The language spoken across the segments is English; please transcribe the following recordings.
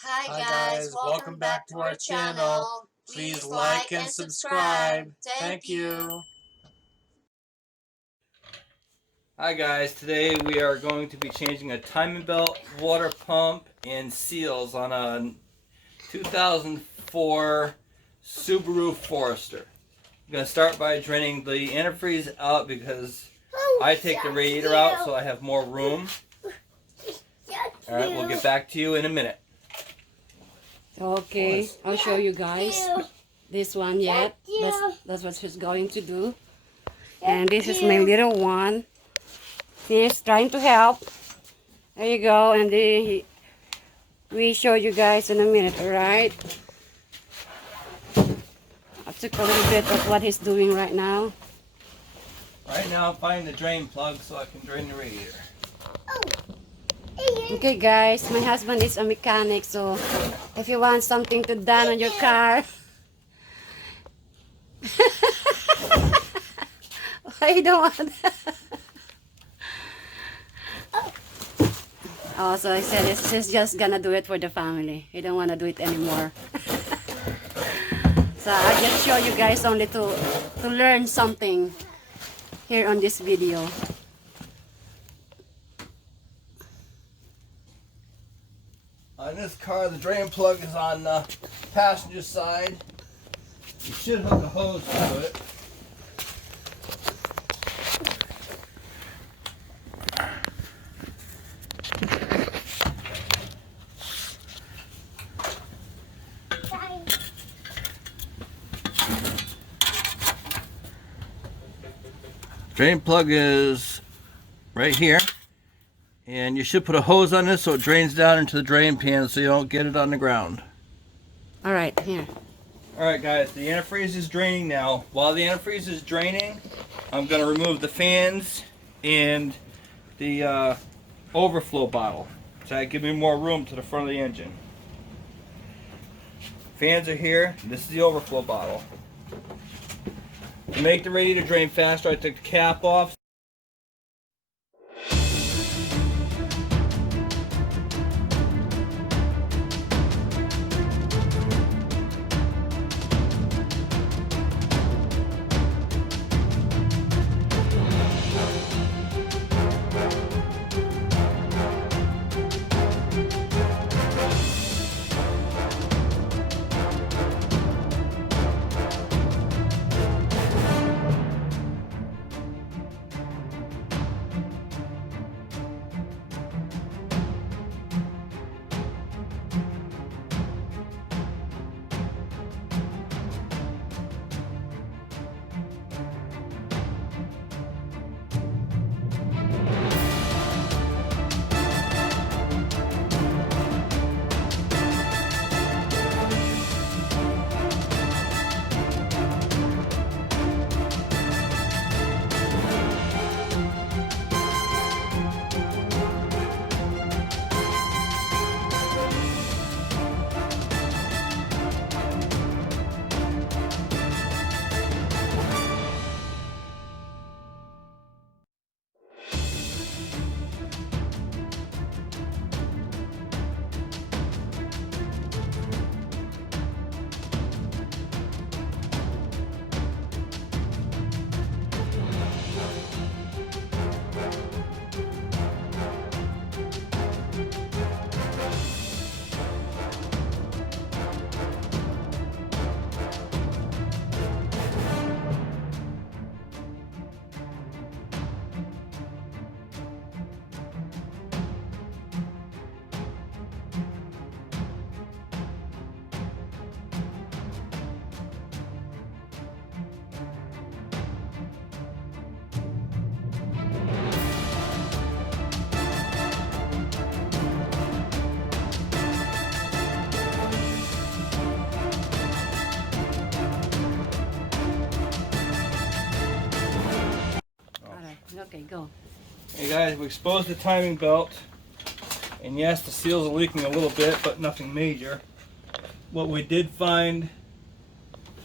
Hi guys, welcome back to our channel. Please like and subscribe. Thank you. Hi guys, today we are going to be changing a timing belt, water pump, and seals on a 2004 Subaru Forester. I'm going to start by draining the antifreeze out because I take the radiator out so I have more room. Alright, we'll get back to you in a minute. Okay, I'll show you guys this one yet. That's what she's going to do. And this is my little one. He's trying to help. There you go. And we show you guys in a minute, alright? I took a little bit of what he's doing right now. Right now I'm finding the drain plug so I can drain the radiator. Okay guys, my husband is a mechanic, so if you want something to done on your car, why you don't want that? Oh, so I said he's just gonna do it for the family. He don't want to do it anymore. So I just show you guys only to learn something here on this video. On this car, the drain plug is on the passenger side. You should hook a hose to it. Drain plug is right here. And you should put a hose on this so it drains down into the drain pan so you don't get it on the ground. Alright, here. Alright guys, the antifreeze is draining now. While the antifreeze is draining, I'm going to remove the fans and the overflow bottle. So that gives me more room to the front of the engine. Fans are here. This is the overflow bottle. To make the radiator drain faster, I took the cap off. Okay, go. Hey guys, we exposed the timing belt, and yes, the seals are leaking a little bit, but nothing major. What we did find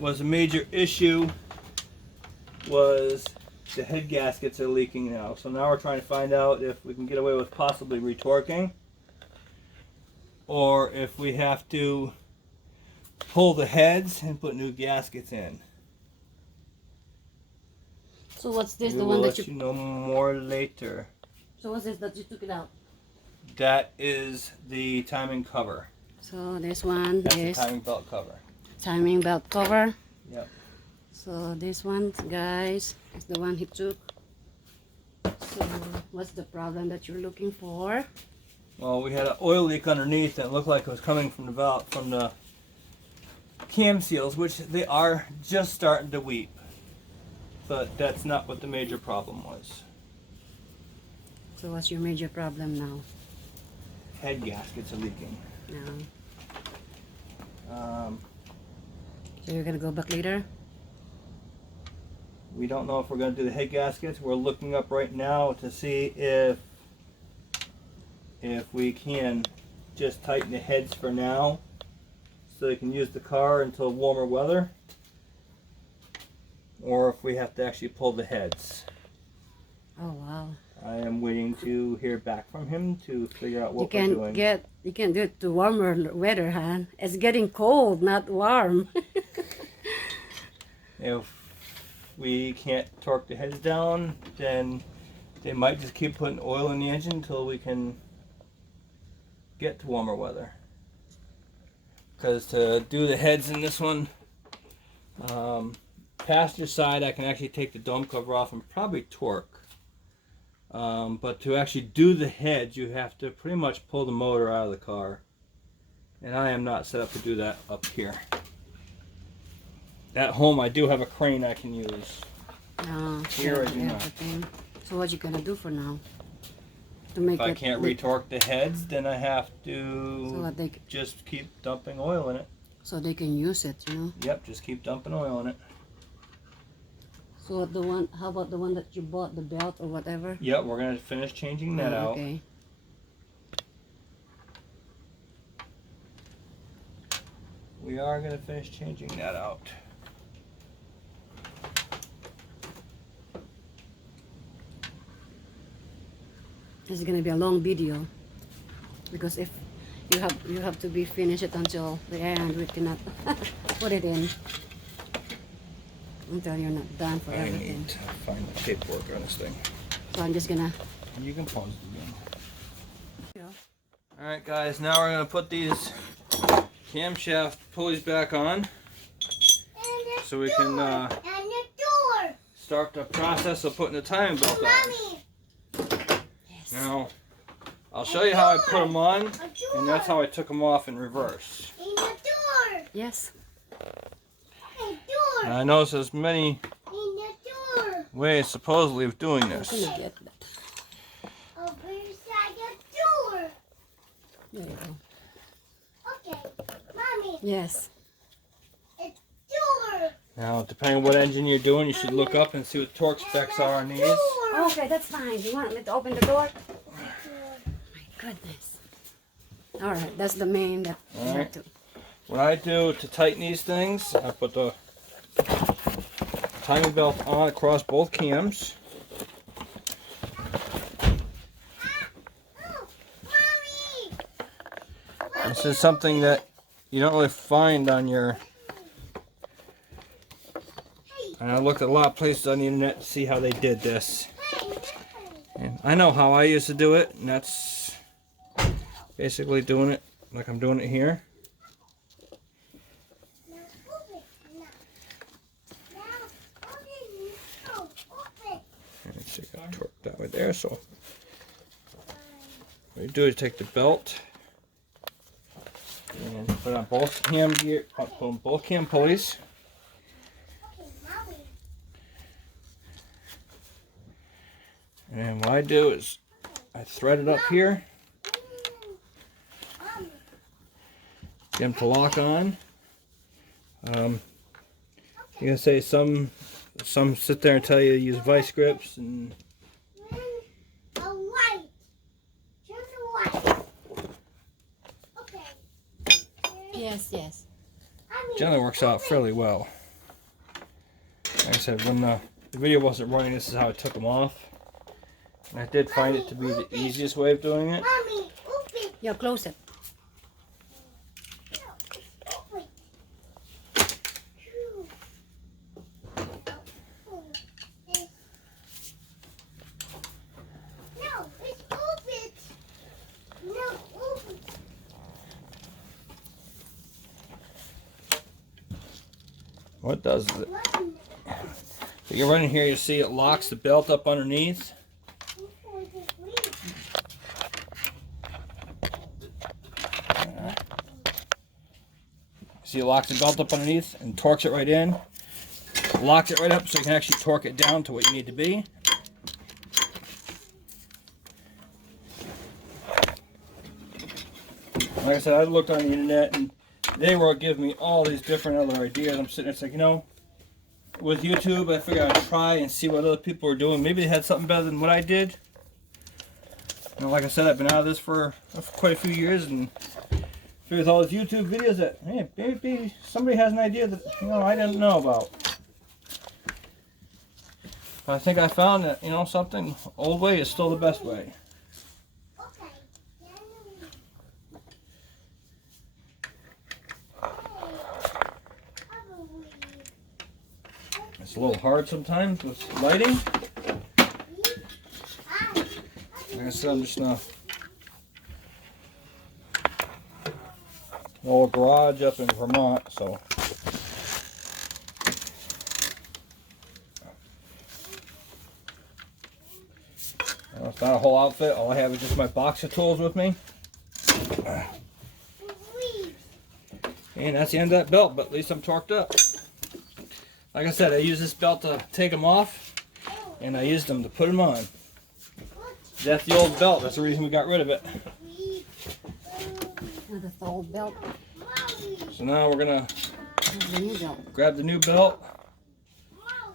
was a major issue was the head gaskets are leaking now. So now we're trying to find out if we can get away with possibly retorquing. or if we have to pull the heads and put new gaskets in. So what's this? We The will one let that you know more later. So what's this that you took it out? That is the timing cover. So this one That's is the timing belt cover. timing belt cover. Yep. So this one, guys, is the one he took. So what's the problem that you're looking for? Well, we had an oil leak underneath and it looked like it was coming from the valve, from the cam seals, which they are just starting to weep. But that's not what the major problem was. So what's your major problem now? Head gaskets are leaking. No. So you're gonna go back later? We don't know if we're going to do the head gaskets. We're looking up right now to see if we can just tighten the heads for now so they can use the car until warmer weather, or if we have to actually pull the heads. Oh wow. I am waiting to hear back from him to figure out what we're doing. You can do it to warmer weather, huh? It's getting cold, not warm. If we can't torque the heads down, then they might just keep putting oil in the engine until we can get to warmer weather. Because to do the heads in this one, passenger side, I can actually take the dome cover off and probably torque. But to actually do the heads, you have to pretty much pull the motor out of the car. And I am not set up to do that up here. At home, I do have a crane I can use. No, Here I do not. everything. So what you gonna do for now? To make If I it can't retorque the heads, then I have to so that they just keep dumping oil in it. so they can use it, you know. Yep, just keep dumping oil in it. So the one, how about the one that you bought, the belt or whatever? Yep, we're gonna finish changing that out. Okay. We are gonna finish changing that out. This is gonna be a long video because if you have to be finished it until the end, we cannot put it in until you're not done for I everything. need to find the paperwork on this thing. So I'm just gonna. You can pause it again. Alright guys, now we're gonna put these camshaft pulleys back on so we can start the process of putting the timing belt on. Now, I'll show you how I put them on, and that's how I took them off in reverse. Yes. And I noticed there's many ways supposedly of doing I'm this. gonna get that. There you go. Okay, Mommy. Yes. It's door. Now, depending on what engine you're doing, you should look up and see what torque specs are on these. Okay, that's fine. You want me to open the door? My goodness. All right, that's the main that you have to. What I do to tighten these things, I put the timing belt on across both cams. This is something that you don't really find on your... And I looked at a lot of places on the internet to see how they did this. And I know how I used to do it, and that's basically doing it like I'm doing it here. Let's see, got torque that way there. So what you do is take the belt and put it on both cam gear, put on both cam pulleys. And what I do is I thread it up here, get them to lock on. You can say some sit there and tell you to use vice grips, and Yes, yes. generally works out fairly well. Like I said, when the video wasn't running, this is how I took them off. And I did find it to be the easiest way of doing it. Yeah, close it. what does it? So you're running here, you see it locks the belt up underneath. See, it locks the belt up underneath and torques it right in. Locks it right up so you can actually torque it down to what you need to be. Like I said, I looked on the internet and they were giving me all these different other ideas. I'm sitting there, it's like, you know, with YouTube, I figured I'd try and see what other people were doing. Maybe they had something better than what I did. You know, like I said, I've been out of this for quite a few years, and figured with all these YouTube videos that, hey, maybe somebody has an idea that, you know, I didn't know about. But I think I found that, you know, something, old way is still the best way. It's a little hard sometimes with lighting. Like I said, I'm just in a little garage up in Vermont, so. It's not a whole outfit. All I have is just my box of tools with me. And that's the end of that belt, but at least I'm torqued up. Like I said, I use this belt to take them off, and I used them to put them on. That's the old belt. That's the reason we got rid of it. That's the old belt. So now we're gonna grab the new belt.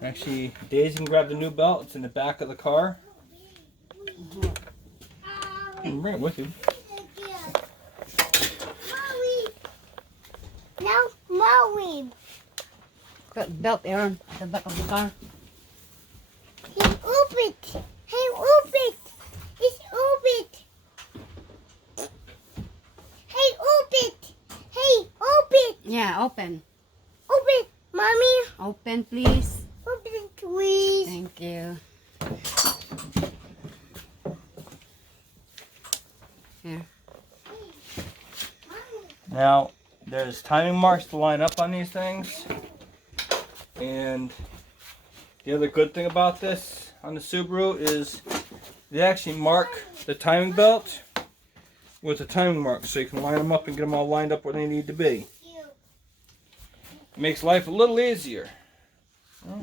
Actually, Daisy can grab the new belt. It's in the back of the car. You can bring it with you. No, Mommy. Got the belt, Aaron, at the back of the car. Hey, open it. Hey, open. It's open. Hey, open. Hey, open. Yeah, open. Open, Mommy. Open, please. Open, please. Thank you. Here. Now, there's timing marks to line up on these things. And the other good thing about this on the Subaru is they actually mark the timing belt with the timing marks, so you can line them up and get them all lined up where they need to be. It makes life a little easier. Well,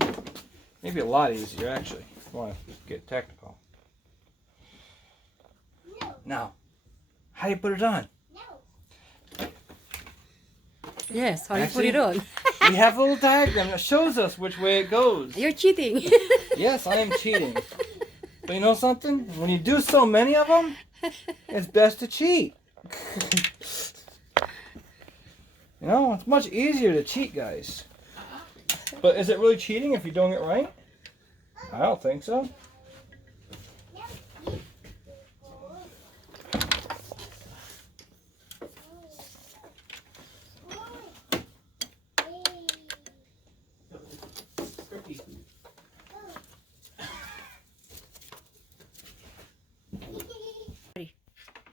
maybe a lot easier, actually, if you want to get technical. Now, how do you put it on? Yes, how you put Actually, it on? We have a little diagram that shows us which way it goes. You're cheating. Yes, I am cheating. But you know something? When you do so many of them, it's best to cheat. You know, it's much easier to cheat, guys. But is it really cheating if you're doing it right? I don't think so.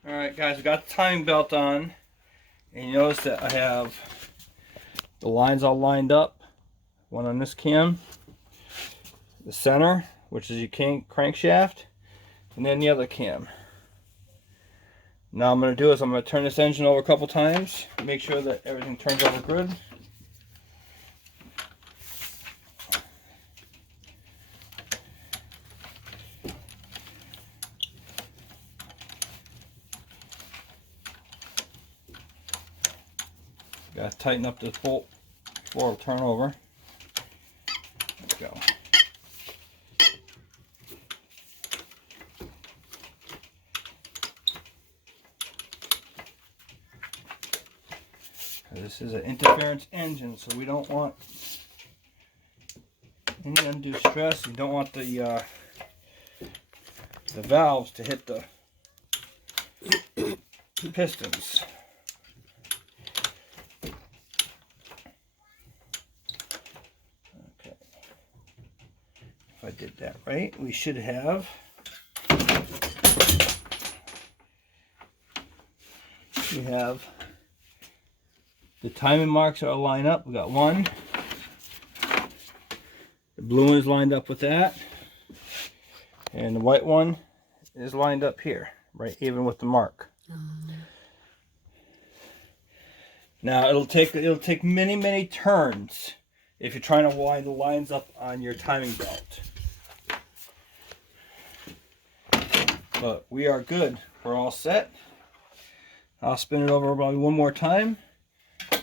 Alright guys, we got the timing belt on, and you notice that I have the lines all lined up. One on this cam, the center, which is your crankshaft, and then the other cam. Now I'm going to do is I'm going to turn this engine over a couple times, make sure that everything turns over good. Got to tighten up this bolt before it'll turn over. Let's go. This is an interference engine, so we don't want any undue stress. You don't want the valves to hit the pistons. Okay. If I did that right, we should have the timing marks are lined up. We got 1, The blue one is lined up with that. And the white one is lined up here, right even with the mark. Now it'll take many turns if you're trying to wind the lines up on your timing belt. But we are good. We're all set. I'll spin it over probably one more time,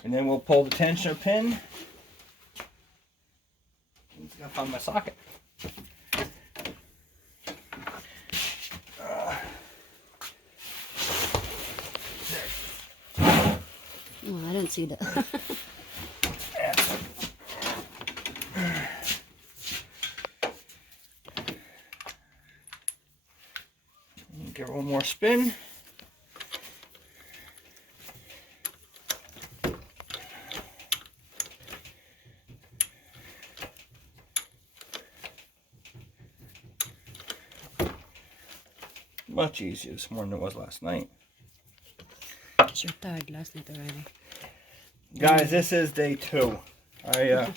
and then we'll pull the tensioner pin. I just gotta find my socket. Oh, I don't see that. Give it one more spin. Much easier this morning than it was last night. You're tired last night already. Guys, this is day 2. I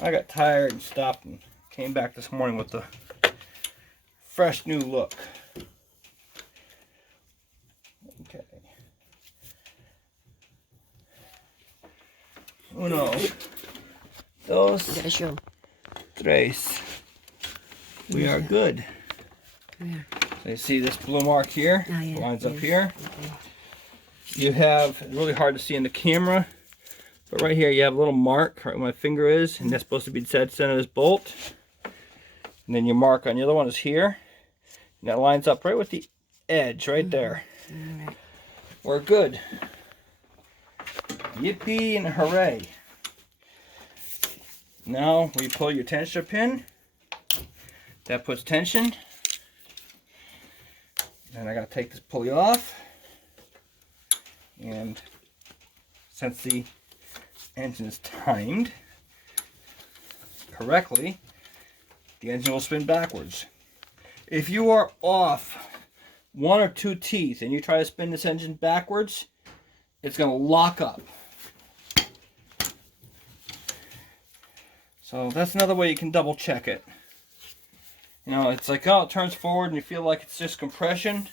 got tired and stopped and came back this morning with a fresh new look. Okay. Uno, dos, Gotta show. tres. We are good. Yeah. So you see this blue mark here? Oh, yeah. Lines up Yes. here. Okay. You have, it's really hard to see in the camera, but right here you have a little mark right where my finger is, and that's supposed to be the dead center of this bolt. And then your mark on the other one is here. And that lines up right with the edge right there. All right. We're good. Yippee and hooray. Now we pull your tensioner pin. That puts tension. And I gotta take this pulley off. And since the engine is timed correctly, the engine will spin backwards. If you are off 1 or 2 teeth and you try to spin this engine backwards, it's going to lock up. So that's another way you can double check it. You know, it's like, oh, it turns forward and you feel like it's just compression.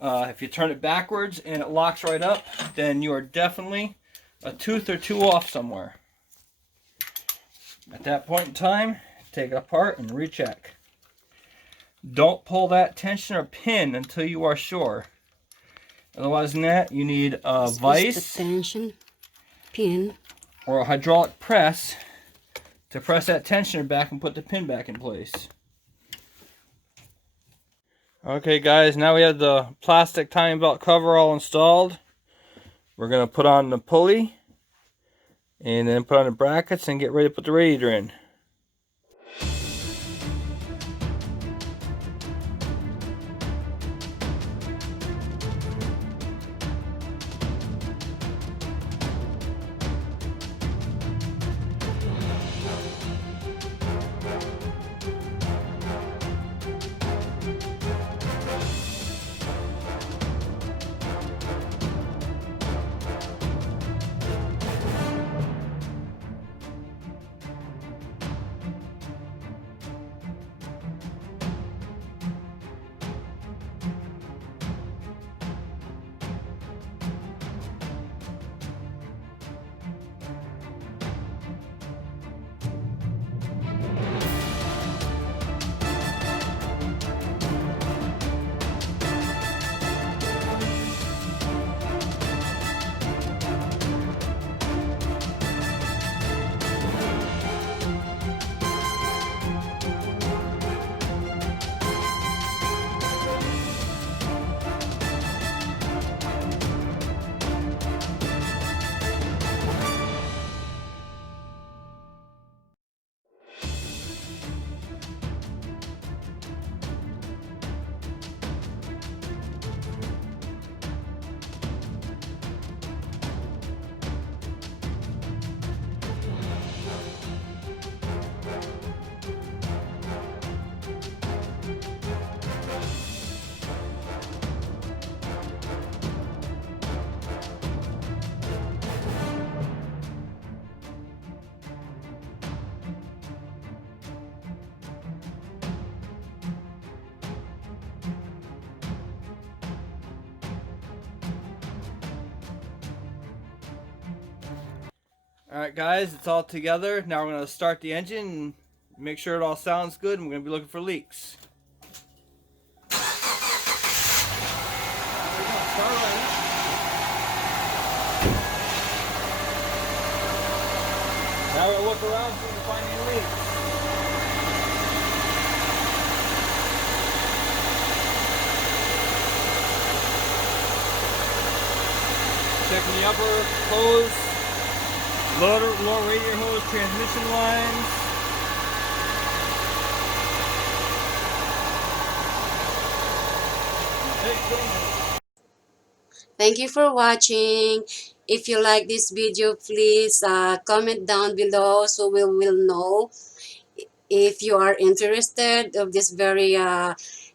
If you turn it backwards and it locks right up, then you are definitely a tooth or 2 off somewhere. At that point in time, take it apart and recheck. Don't pull that tensioner pin until you are sure. Otherwise than that, you need a This is vise the tension pin. or a hydraulic press to press that tensioner back and put the pin back in place. Okay guys, now we have the plastic timing belt cover all installed. We're going to put on the pulley and then put on the brackets and get ready to put the radiator in. Alright guys, it's all together. Now we're going to start the engine and make sure it all sounds good, and we're going to be looking for leaks. Now we'll look around see if we can find any leaks. Checking the upper hose, lower radiator hose, transmission lines. Thank you for watching. If you like this video, please comment down below so we will know if you are interested of this very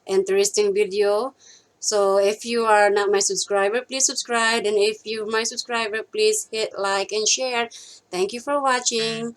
interesting video. So if you are not my subscriber, please subscribe, and if you're my subscriber, please hit like and share. Thank you for watching.